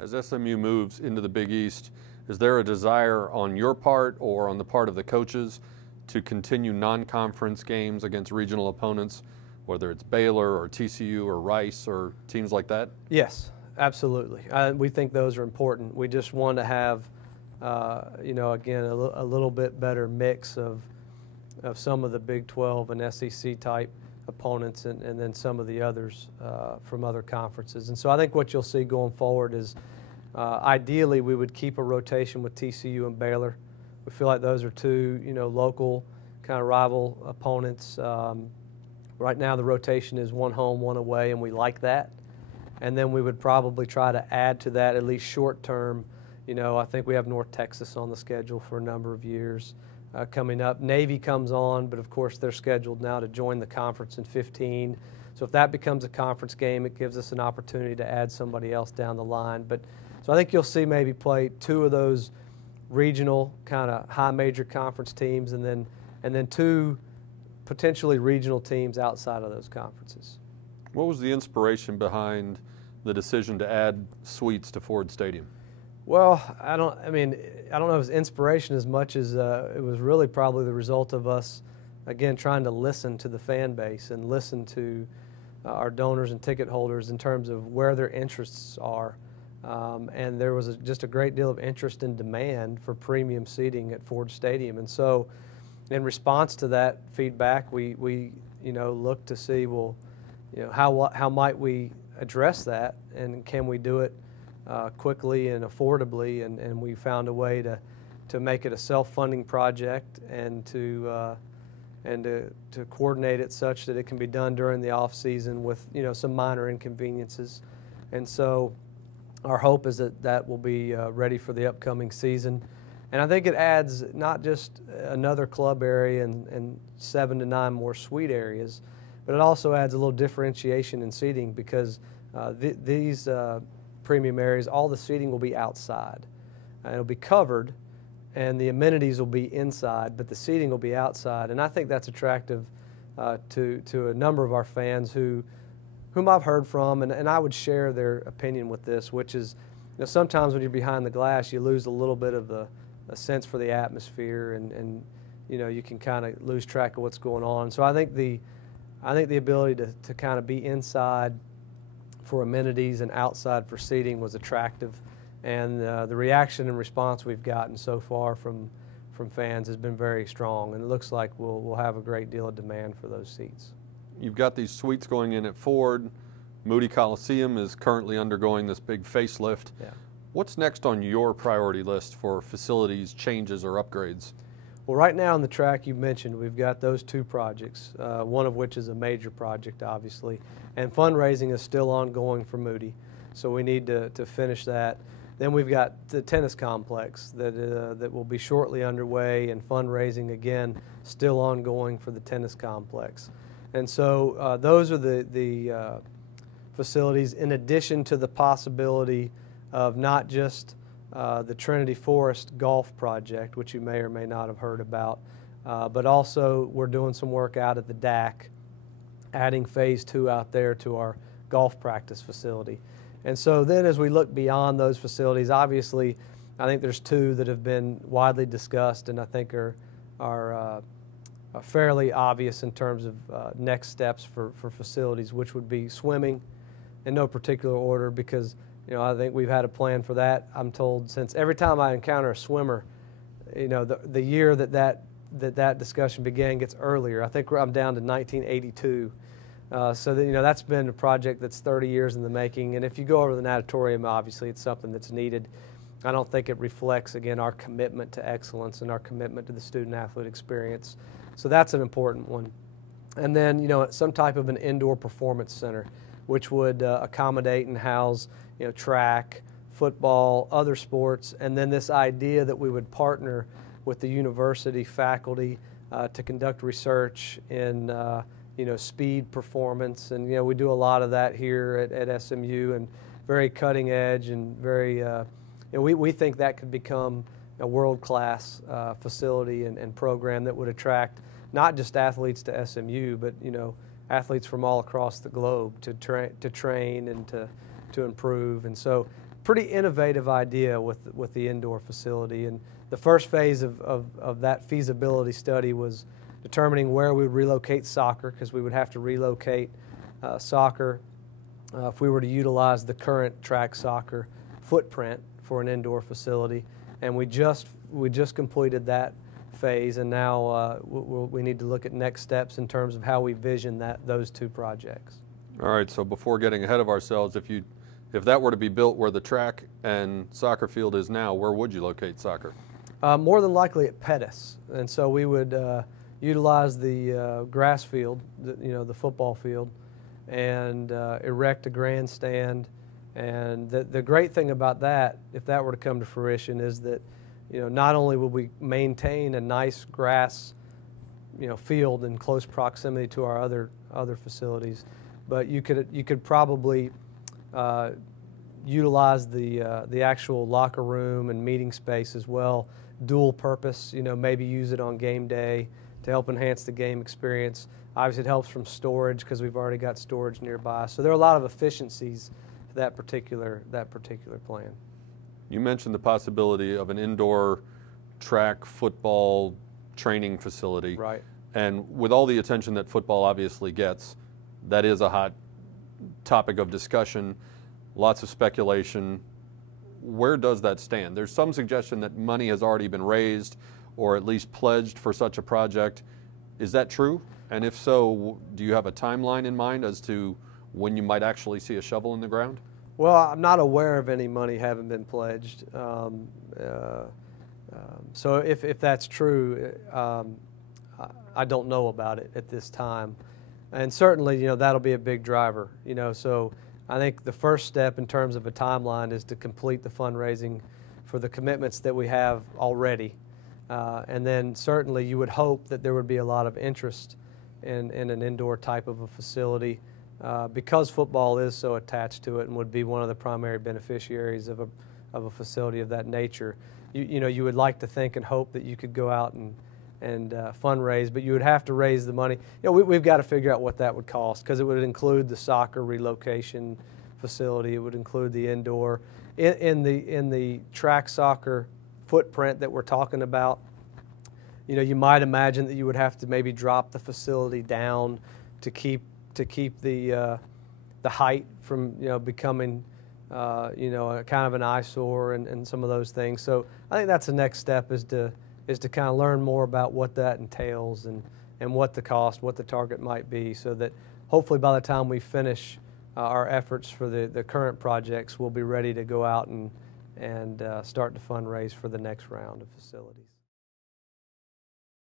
As SMU moves into the Big East, is there a desire on your part or on the part of the coaches to continue non-conference games against regional opponents, whether it's Baylor or TCU or Rice or teams like that? Yes, absolutely. We think those are important. We just want to have, again, a little bit better mix of some of the Big 12 and SEC type opponents and then some of the others from other conferences. And so I think what you'll see going forward is ideally we would keep a rotation with TCU and Baylor. We feel like those are two, local kind of rival opponents. Right now the rotation is one home, one away, and we like that. And then we would probably try to add to that, at least short term. I think we have North Texas on the schedule for a number of years coming up. Navy comes on, but of course they're scheduled now to join the conference in 2015. So if that becomes a conference game, it gives us an opportunity to add somebody else down the line. So I think you'll see maybe play two of those regional kind of high major conference teams and then two potentially regional teams outside of those conferences. What was the inspiration behind the decision to add suites to Ford Stadium? Well, I don't know if it was inspiration as much as it was really probably the result of us, again, trying to listen to the fan base and listen to our donors and ticket holders in terms of where their interests are. And there was just a great deal of interest and demand for premium seating at Ford Stadium. And so in response to that feedback, we looked to see, well, how might we address that, and can we do it quickly and affordably, and we found a way to make it a self-funding project and to coordinate it such that it can be done during the off season with some minor inconveniences. And so our hope is that will be ready for the upcoming season. And I think it adds not just another club area and 7 to 9 more suite areas, but it also adds a little differentiation in seating because these premium areas, all the seating will be outside. It'll be covered and the amenities will be inside, but the seating will be outside. And I think that's attractive to a number of our fans whom I've heard from, and I would share their opinion with this, which is sometimes when you're behind the glass, you lose a little bit of a sense for the atmosphere, and you can kind of lose track of what's going on. So I think the ability to kind of be inside for amenities and outside for seating was attractive, and the reaction and response we've gotten so far from fans has been very strong, and it looks like we'll have a great deal of demand for those seats. You've got these suites going in at Ford. Moody Coliseum is currently undergoing this big facelift. Yeah. What's next on your priority list for facilities changes or upgrades? Well, right now on the track you mentioned, we've got those two projects, one of which is a major project, obviously, and fundraising is still ongoing for Moody, so we need to finish that. Then we've got the tennis complex that will be shortly underway, and fundraising, again, still ongoing for the tennis complex. And so those are the facilities, in addition to the possibility of not just the Trinity Forest Golf Project, which you may or may not have heard about, but also we're doing some work out at the DAC, adding phase 2 out there to our golf practice facility. And so then as we look beyond those facilities, obviously I think there's two that have been widely discussed and I think are fairly obvious in terms of next steps for facilities, which would be swimming in no particular order, because I think we've had a plan for that. I'm told since every time I encounter a swimmer, the year that discussion began gets earlier. I think I'm down to 1982. So that's been a project that's 30 years in the making. And if you go over to the natatorium, obviously it's something that's needed. I don't think it reflects, again, our commitment to excellence and our commitment to the student-athlete experience. So that's an important one. And then, some type of an indoor performance center, which would accommodate and house, track, football, other sports, and then this idea that we would partner with the university faculty to conduct research in, speed performance. And, we do a lot of that here at SMU, and very cutting edge and very, we think that could become a world-class facility and program that would attract not just athletes to SMU, but athletes from all across the globe to train and to improve. And so pretty innovative idea with the indoor facility. And the first phase of that feasibility study was determining where we would relocate soccer, because we would have to relocate soccer if we were to utilize the current track soccer footprint for an indoor facility. And we just completed that phase, and now we need to look at next steps in terms of how we vision those two projects. All right, so before getting ahead of ourselves, if that were to be built where the track and soccer field is now, where would you locate soccer? More than likely at Pettis, and so we would utilize the grass field, the football field, and erect a grandstand. And the great thing about that, if that were to come to fruition, is that not only will we maintain a nice grass field in close proximity to our other facilities, but you could probably utilize the actual locker room and meeting space as well, dual purpose. Maybe use it on game day to help enhance the game experience. Obviously, it helps from storage because we've already got storage nearby. So there are a lot of efficiencies to that particular plan. You mentioned the possibility of an indoor track football training facility. Right. And with all the attention that football obviously gets, that is a hot topic of discussion, lots of speculation. Where does that stand? There's some suggestion that money has already been raised or at least pledged for such a project. Is that true? And if so, do you have a timeline in mind as to when you might actually see a shovel in the ground? Well, I'm not aware of any money having been pledged. So if that's true, I don't know about it at this time. And certainly, that'll be a big driver. So I think the first step in terms of a timeline is to complete the fundraising for the commitments that we have already. And then certainly you would hope that there would be a lot of interest in an indoor type of a facility because football is so attached to it and would be one of the primary beneficiaries of a facility of that nature. You would like to think and hope that you could go out and fundraise, but you would have to raise the money. We've got to figure out what that would cost, because it would include the soccer relocation facility. It would include the indoor. In the track soccer footprint that we're talking about, you might imagine that you would have to maybe drop the facility down to keep the height from becoming a kind of an eyesore and some of those things. So I think that's the next step, is to kind of learn more about what that entails and what the cost, what the target might be, so that hopefully by the time we finish our efforts for the current projects, we'll be ready to go out and start to fundraise for the next round of facilities.